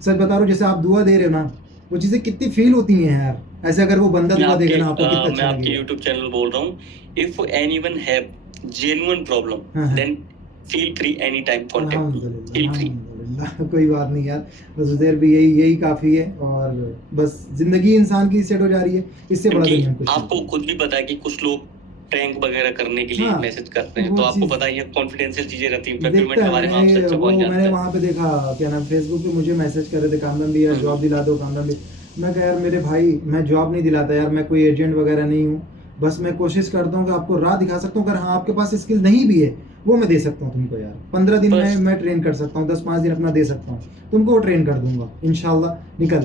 सच बता रहा हूँ, जैसे आप दुआ दे रहे हो ना, वो चीज़ें कितनी फील होती हैं यार, ऐसे अगर वो बंदा दुआ देगा ना आपको, कितना मैं अच्छा आपके लगेगा। YouTube चैनल बोल रहा हूँ, if anyone have genuine problem then feel free any time contact me, feel free. अल्हम्दुलिल्लाह, कोई बात नहीं यार, बस उधर भी यही काफ़ी है, और बस ज़िंदगी इंसान की सेट हो जा रही है, इससे बड़ा दुनिया में कुछ नहीं। आपको खुद भी पता है कि कुछ लोग प्रैंक वगैरह करने के लिए हाँ, मैसेज करते हैं, वो तो आपको चीज़- पता ही है कॉन्फिडेंशियल चीजें रहती हैं, प्रोक्योरमेंट देखता के है बारे में आपसे अच्छा वो कौन जानता मैंने है। वहाँ पे देखा, क्या नाम, फेसबुक पे मुझे मैसेज कर रहे थे, कामरान भी यार जॉब दिला दो, कामरान भी। मैं कहा यार मेरे भाई, मैं जॉब नहीं दिलाता यार, मैं कोई एजेंट वगैरह नहीं हूँ, बस मैं कोशिश करता हूँ कि आपको राह दिखा सकता हूँ, अगर हाँ आपके पास स्किल नहीं भी है वो मैं दे सकता हूँ तुमको यार, 15 दिन बस। मैं ट्रेन कर सकता हूँ, 10-5 दिन अपना दे सकता हूँ तुमको, वो ट्रेन कर दूंगा इंशाल्लाह। निकल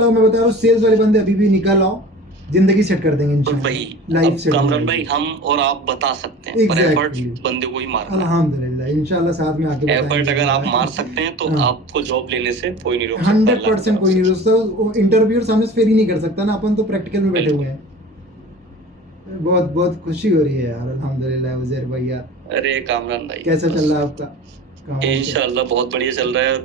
आओ, मैं बता रहा हूँ, सेल्स वाले बंदे अभी भी निकल आओ, जिंदगी सेट कर देंगे और भाई इंशाल्लाह, लाइफ सेट। कामरान भाई, हम और आप बता सकते हैं, पर एफर्ट Exactly. बंदे को ही मारना है। अल्हम्दुलिल्लाह, इंशाल्लाह साथ में आके एफर्ट अगर आप मार सकते हैं तो हाँ। आपको जॉब लेने से कोई नहीं रोक सकता। 100% कोई नहीं दोस्तों, इंटरव्यू सामने से फेल ही नहीं कर सकता ना, अपन तो प्रैक्टिकल में बैठे हुए हैं। बहुत बहुत खुशी हो रही है यार, अल्हम्दुलिल्लाह उजैर भाई यार। अरे कामरान भाई, कैसा चल रहा है आपका? इंशाल्लाह बहुत बढ़िया चल रहा है।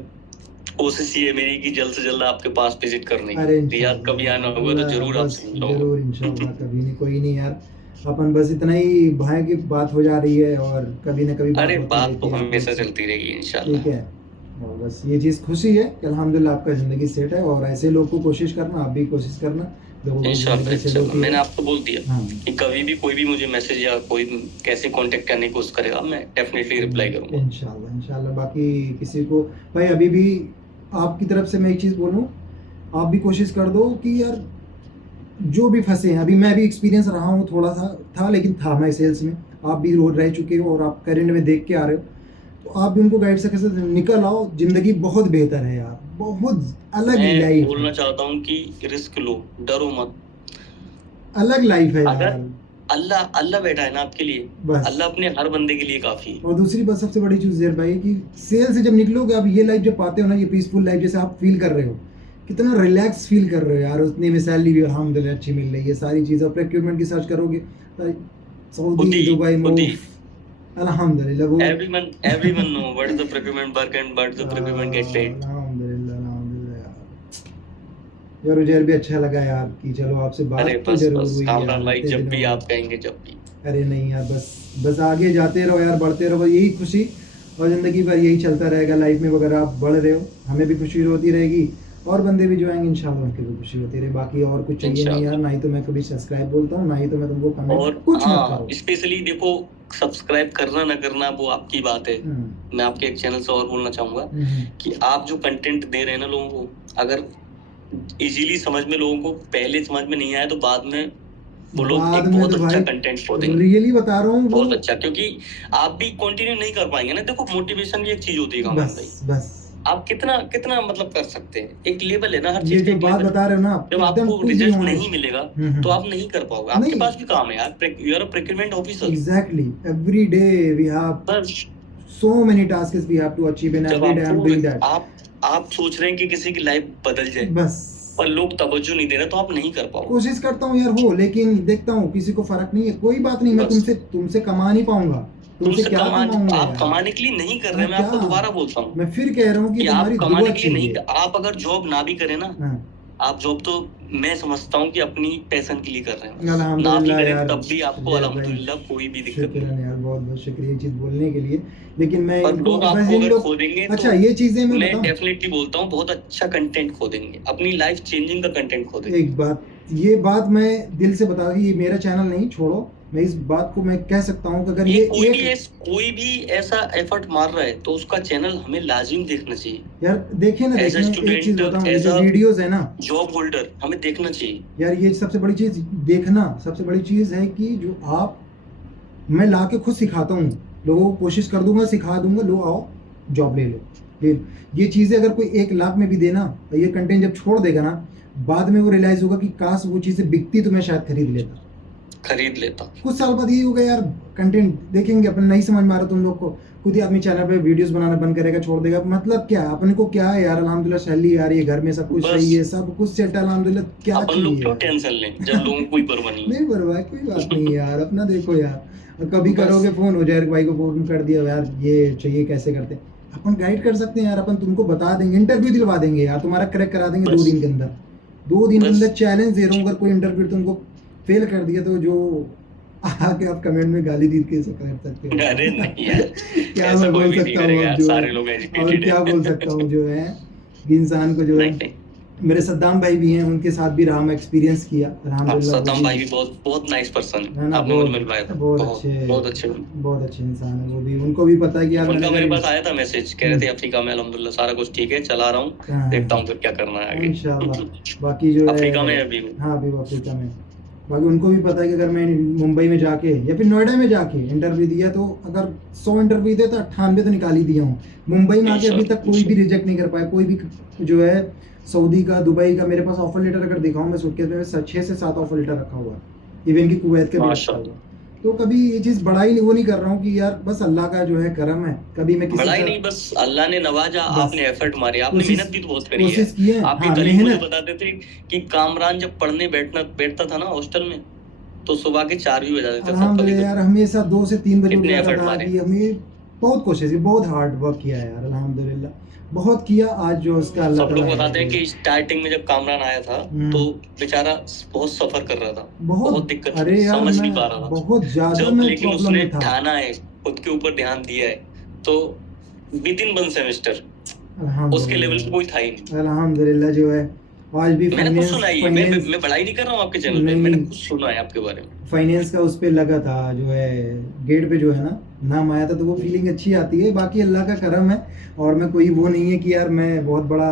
कोशिश ये है मेरी कि जल्द से जल्द आपके पास विजिट करने अरे की। रियाद कभी आना होगा तो जरूर बस आपसे मिलूंगा। जरूर इंशाल्लाह, कभी नहीं, कोई नहीं यार, अपन बस इतना ही भाई की बात हो जा रही है, और कभी ना कभी अरे होती बात रहती तो है आप हमेशा लोग से। चलती रहेगी इंशाल्लाह। ठीक है, और बस ये चीज़ खुशी है कि अल्हम्दुलिल्लाह आपका ज़िंदगी सेट है, और ऐसे लोग को कोशिश करना, आप भी कोशिश करना, लोगों की ज़िंदगी सेट होती है। मैंने आपको बोल दिया हाँ, कि कभी भी कोई भी मुझे मैसेज या कोई कैसे कांटेक्ट करने की कोशिश करेगा, मैं डेफिनेटली रिप्लाई करूंगा। इंशाल्लाह। बाकी किसी को भाई, अभी भी आपकी तरफ से मैं एक चीज़ बोलूँ, आप भी कोशिश कर दो कि यार जो भी फंसे हैं, अभी मैं भी एक्सपीरियंस रहा हूँ, थोड़ा सा था लेकिन था मैं सेल्स में, आप भी रोड रह चुके हो और आप करेंट में देख के आ रहे हो, तो आप भी उनको गाइड से कैसे निकल आओ, जिंदगी बहुत बेहतर है यार, बहुत अलग ही मैं लाइफ बोलना है, चाहता हूँ कि रिस्क लो, डरो मत। अलग लाइफ है अगर यार, अल्लाह बैठा है ना आपके लिए, बस। अल्लाह अपने हर बंदे के लिए काफी है। और दूसरी बात सबसे बड़ी चीज़ ज़ेर भाई, कि सेल से जब निकलोगे आप, ये लाइफ जब पाते हो ना, ये पीसफुल लाइफ जैसे आप फील कर रहे हो, कितना रिलैक्स फील कर रहे हो यार, उतनी में सैलरी भी अल्हम्दुलिल्लाह अच्छी मिल रही है, सारी चीज़ें, प्रोक्योरमेंट की सर्च करोगे सऊदी, दुबई में, अल्हम्दुलिल्लाह वो everyone know what is the procurement work and what is the procurement get paid। अल्हम्दुलिल्लाह यार, उजैर भी अच्छा लगा यार कि चलो आपसे बात अरे तो बस जरूर बस हुई कामरान यार, भाई, इतने जब दिनों भी बाद। आप कहेंगे, जब भी। अरे नहीं यार, बस आगे जाते रहो यार, बढ़ते रहो, यही खुशी, और ज़िंदगी भर यही चलता रहेगा लाइफ में, अगर आप बढ़ रहे हो हमें भी खुशी होती रहेगी, और बंदे भी जो आएंगे इंशाल्लाह उनकी भी खुशी होती रहे। बाकी और कुछ चाहिए नहीं यार, ना ही तो मैं कभी सब्सक्राइब बोलता हूँ, ना ही तो मैं तुमको और कमेंट, कुछ मत हाँ, करो। स्पेशली देखो, सब्सक्राइब करना ना करना वो आपकी बात है। मैं आपके एक चैनल से और बोलना चाहूंगा कि आप जो कंटेंट दे रहे हैं ना लोगों को, अगर इजीली समझ में लोगों को पहले समझ में नहीं आया तो बाद में वो लोग बाद एक में बहुत तो अच्छा भाई कंटेंट खो देंगे। रियली बता रहा हूँ, बहुत अच्छा, क्योंकि आप भी कंटिन्यू नहीं कर पाएंगे ना। देखो, मोटिवेशन भी एक चीज होती है कामरान भाई। बस आप कितना कितना मतलब कर सकते हैं, एक लेवल है ना हर ये चीज का, जो एक बात लेवल। बता रहे हो ना आप, जब एकदम आपको टू बी रिजल्ट ऑनेस्ट। नहीं मिलेगा तो आप नहीं कर पाओगे, आपके नहीं, पास भी काम है यार, you are a procurement officer. Exactly, every day we have बस so many tasks we have to achieve and जब every day I'm आपको doing that। आप सोच रहे हैं कि किसी की लाइफ बदल जाए, बस पर लोग तवज्जो नहीं दे रहे, तो आप नहीं कर पाओगे। कोशिश करता हूँ यार हो, लेकिन देखता हूँ किसी को फर्क नहीं है, कोई बात नहीं, मैं बस तुमसे कमा नहीं पाऊंगा, तुमसे क्या कमाऊंगा आप यार, कमाने के लिए नहीं कर रहे, मैं क्या, आपको दोबारा बोलता हूँ मैं फिर कह रहा हूँ कि कि आप तुम्हारी कमाने दुआ के लिए नहीं, चाहिए। आप अगर जॉब ना भी करें ना, हाँ, आप जॉब तो मैं समझता हूँ कि अपनी पैशन के लिए कर रहे हैं, ना भी अल्हम्दुलिल्लाह करें यार, तब भी आपको जय भाई, अल्हम्दुलिल्लाह कोई भी दिक्कत नहीं। शुक्रिया यार, बहुत बहुत शुक्रिया ये चीज़ बोलने के लिए, लेकिन मैं पर इनको लोग बस आपको इन अगर लोग, खो देंगे अच्छा तो ये चीज़ें मैं मैं बताऊँ, डेफिनेटली बोलता हूँ बहुत अच्छा कंटेंट खो देंगे, अपनी लाइफ चेंजिंग का कंटेंट खो देंगे। एक बात, ये बात मैं दिल से बता, ये मेरा चैनल नहीं, छोड़ो, मैं इस बात को मैं कह सकता हूँ कि अगर ये कोई भी ऐसा एफर्ट मार रहा है तो उसका चैनल हमें लाजिम देखना चाहिए यार, देखे ना, As a देखें, एक चीज student, बताऊं, ये as जो a वीडियोस है ना जॉब होल्डर, हमें देखना चाहिए। यार, ये सबसे बड़ी चीज देखना, सबसे बड़ी चीज है कि जो आप, मैं ला के खुद सिखाता हूँ लोगों को, कोशिश कर दूंगा, सिखा दूंगा, लो आओ जॉब ले लो, ले लो। ये चीजें अगर कोई 1 लाख में भी देना, तो ये कंटेंट जब छोड़ देगा ना, बाद में वो रियलाइज होगा कि काश वो चीजें बिकती तो मैं शायद खरीद लेता। कुछ साल बाद ये होगा यार, कंटेंट देखेंगे अपन, नहीं समझ में आ रहा तुम लोग को, खुद ही आदमी चैनल पे वीडियोस बनाना बंद करेगा, छोड़ देगा, मतलब क्या, अपने को क्या है यार, अल्हम्दुलिल्लाह सैलरी आ रही है, घर में सब कुछ सही है, सब कुछ सेट है, अल्हम्दुलिल्लाह, क्या अपन लोग क्यों चाहिए, टेंशन लें जब लोगों को कोई परवाह नहीं। नहीं परवाह, कोई बात नहीं यार, अपना देखो यार, कभी करोगे फोन, हो जाए भाई को फोन कर दिया यार, ये चाहिए, कैसे करते, अपन गाइड कर सकते हैं यार, अपन तुमको बता देंगे, इंटरव्यू दिलवा देंगे यार, तुम्हारा क्रैक करा देंगे 2 दिन के अंदर, 2 दिन के अंदर चैलेंज दे रहा हूँ, अगर कोई इंटरव्यू तुमको फेल कर दिया तो जो आके आप कमेंट में गाली दी के कर सकते हो। अरे नहीं यार, क्या मैं बोल सकता हूँ अब, जो सारे लोग और क्या बोल सकता हूँ, जो है इंसान को, जो है मेरे सद्दाम भाई भी हैं, उनके साथ भी रहा, मैं एक्सपीरियंस किया, अल्हम्दुलिल्लाह। सद्दाम भाई भी बहुत बहुत नाइस पर्सन है ना, आपने मुझे मिलवाया था, बहुत बहुत अच्छे इंसान है वो भी, उनको भी पता है कि यार, उनका मेरे पास आया था मैसेज, कह रहे थे अफ्रीका में अल्हम्दुलिल्लाह सारा कुछ ठीक है, चला रहा हूँ, देखता हूँ फिर क्या करना है आगे इंशाल्लाह। बाकी जो है अफ्रीका में अभी, हाँ अभी वो अफ्रीका में, बाकी उनको भी पता है कि अगर मैं मुंबई में जाके या फिर नोएडा में जाके इंटरव्यू दिया, तो अगर 100 इंटरव्यू दे तो 98 तो निकाल ही दिया हूँ। मुंबई में आके अभी तक कोई भी रिजेक्ट नहीं कर पाया, कोई भी जो है सऊदी का, दुबई का, मेरे पास ऑफर लेटर अगर दिखाऊं मैं, सूटकेस में 6 से 7 ऑफर लेटर रखा हुआ है, इवन की कुवैत के भी रखा हुआ। तो कभी ये चीज बड़ाई नहीं, वो नहीं कर रहा हूँ कि यार बस अल्लाह का जो है करम है, कभी मैं किसी बड़ाई नहीं, बस अल्लाह ने नवाजा, आपने एफर्ट मारे, आपने मेहनत भी तो बहुत करी कोशिश की है। आपके कलीग मुझे बताते थे कि कामरान जब पढ़ने बैठता था ना हॉस्टल में, तो सुबह के 4 भी बजा देते थे। अल्हम्दुलिल्लाह यार, हमेशा 2 से 3 बजे उठ जाता था, मारे। कि हमें बहुत कोशिश की, बहुत हार्ड वर्क किया है यार, अल्हम्दुलिल्लाह बहुत किया, आज जो उसका अल्लाह सब लोग बताते हैं कि स्टार्टिंग में जब कामरान आया था तो बेचारा बहुत सफर कर रहा था, बहुत दिक्कत, समझ नहीं पा रहा था बहुत ज्यादा, लेकिन उसने ठाना है, खुद के ऊपर ध्यान दिया है, तो विद इन 1 सेमेस्टर उसके लेवल पे कोई था ही नहीं। अल्हम्दुलिल्लाह जो है आज भी मैंने कुछ सुना है, मैं बड़ाई नहीं कर रहा हूँ आपके चैनल पे, मैंने कुछ सुना है आपके बारे में, फाइनेंस का उस पे लगा था, जो है गेट पे जो है ना नाम आया था, तो वो फीलिंग अच्छी आती है, बाकी अल्लाह का करम है, और मैं कोई वो नहीं है कि यार मैं बहुत बड़ा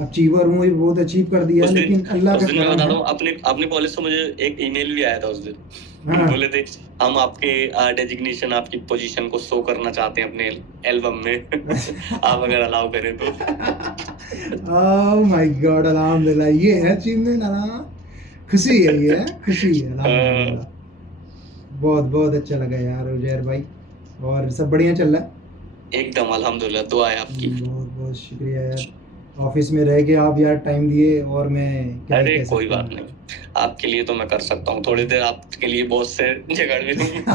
अचीवर हूँ, बहुत अचीव कर दिया, लेकिन अल्लाह का करम है। अपने कॉलेज से मुझे एक ईमेल भी आया था उस दिन, बोले थे हम आपके डेजिग्नेशन, आपकी पोजीशन को शो करना चाहते हैं अपने एल्बम में आप अगर अलाउ करें तो। ओह माय गॉड, अल्हम्दुलिल्लाह, ये है अचीवमेंट, खुशी है, ये खुशी है, अल्हम्दुलिल्लाह, बहुत बहुत अच्छा लगा यार उजैर भाई, और सब बढ़िया चल रहा है एकदम, अल्हम्दुलिल्लाह, दुआ है आपकी, बहुत बहुत शुक्रिया यार, ऑफिस में रह के आप यार टाइम दिए, और मैं क्या, अरे कोई बात नहीं, आपके लिए तो मैं कर सकता हूँ, थोड़ी देर आपके लिए बॉस से झगड़ भी दूंगा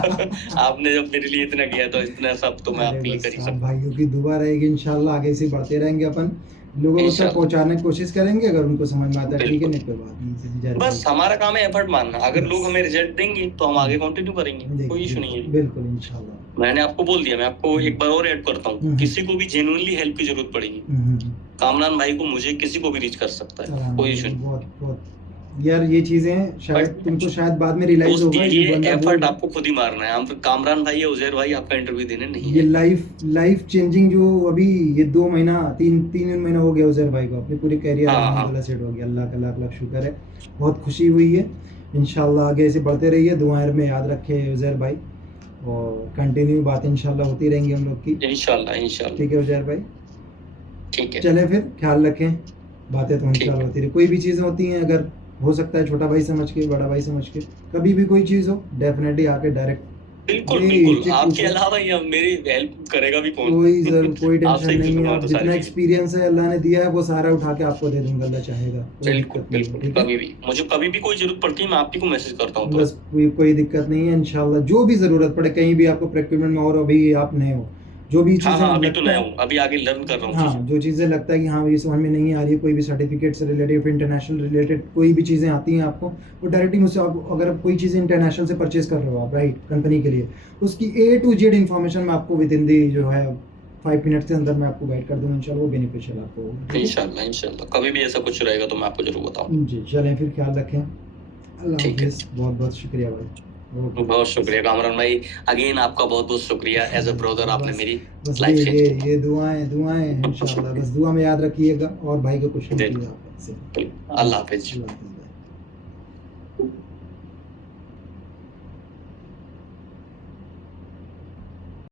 आपने जब मेरे लिए इतना किया तो इतना सब तो मैं आपके लिए कर ही सकता हूँ। भाइयों की दुआ रहेगी, इंशाल्लाह आगे से बढ़ते रहेंगे अपन, लोगों तक पहुंचाने की कोशिश करेंगे, अगर उनको समझ में आता है ठीक है, नहीं कोई बात नहीं, बस हमारा काम है एफर्ट मारना, अगर लोग हमें रिजल्ट देंगे तो हम आगे कंटिन्यू करेंगे, कोई इशू नहीं है, बिल्कुल इंशाल्लाह। मैंने आपको बोल दिया, मैं आपको एक बार और ऐड करता हूँ, किसी को भी जेन्युइनली हेल्प की जरूरत पड़ेगी, कामरान भाई को, मुझे, किसी को भी रीच कर सकता है, कोई इशू नहीं। बहुत यार ये चीजें शायद तुमको शायद बाद में रियलाइज होगा, ये एफर्ट आपको खुद ही मारना है, हम कामरान भाई या उजैर भाई आपका इंटरव्यू देने नहीं, ये लाइफ चेंजिंग जो अभी ये 2 महीना 3 महीना हो गया उजैर भाई को, अपनी पूरी कैरियर अल्हम्दुलिल्लाह सेट हो गया, अल्लाह का लाख लाख शुक्र है, बहुत खुशी हुई है, इंशाल्लाह आगे ऐसे बढ़ते रहिए, दुआएं में याद रखे उजैर भाई, और कंटिन्यू बात इंशाल्लाह होती रहेंगी हम लोग की, इंशाल्लाह। ठीक है उजैर भाई, ठीक है। चले फिर, ख्याल रखें, बातें तो ठीक इंशाल्लाह है। होती रही। कोई भी चीज़ें होती हैं, अगर हो सकता है छोटा भाई समझ के, बड़ा भाई समझ के, कभी भी कोई चीज़ हो डेफिनेटली आके डायरेक्ट बिल्कुल, बिल्कुल। बेहिचक आपके पूछो। अलावा ये मेरी हेल्प करेगा भी कौन? कोई आपसे टेंशन ही नहीं है। पूछूँगा मैं आप तो सारी जितना चीज़ें। एक्सपीरियंस है अल्लाह ने दिया है वो सारा उठा के आपको दे दूँगा, अल्लाह चाहेगा, कोई बिल्कुल, दिक्कत नहीं है, बिल्कुल। ठीक है? कभी भी, मुझे कभी भी कोई ज़रूरत पड़ती है मैं आप ही को मैसेज करता हूँ बस तुरंत। कोई दिक्कत नहीं है इंशाल्लाह, जो भी ज़रूरत पड़े, कहीं भी आपको प्रोक्योरमेंट में, और अभी आप नए हो, जो भी हाँ, हाँ, चीज़ें अभी तो लगता नया है, हूँ, अभी आगे लर्न कर रहा हूँ हाँ, चीज़ें। जो चीज़ें लगता है कि हाँ, ये समझ में नहीं आ रही है, कोई भी सर्टिफिकेट से रिलेटेड, इंटरनेशनल रिलेटेड कोई भी चीज़ें आती हैं आपको, वो डायरेक्टली मुझसे, आप अगर कोई चीज़ें इंटरनेशनल से परचेज़ कर रहे हो आप, राइट, कंपनी के लिए, उसकी A to Z इन्फॉर्मेशन मैं आपको विदिन दी जो है 5 मिनट के अंदर मैं आपको गाइड कर दूँगा, इंशाल्लाह वो बेनिफिशियल आपको होगा, ठीक है? इंशाल्लाह, इंशाल्लाह। कभी भी ऐसा कुछ रहेगा तो मैं आपको ज़रूर बताऊँगा। जी, चलें फिर, ख्याल रखें। अल्लाह ठीक है। हाफ़िज़, बहुत-बहुत शुक्रिया भाई। ओके, बहुत शुक्रिया कामरान भाई। अगेन आपका बहुत-बहुत शुक्रिया एज़ अ ब्रदर आपने बस मेरी बस लाइफ़ चेंज की। ये दुआएँ इंशाल्लाह, बस दुआ में याद रखिएगा, और भाई को कुछ नहीं बिल्कुल, कीजिएगा आप। बिल्कुल। अल्लाह हाफ़िज़। अल्लाह हाफ़िज़।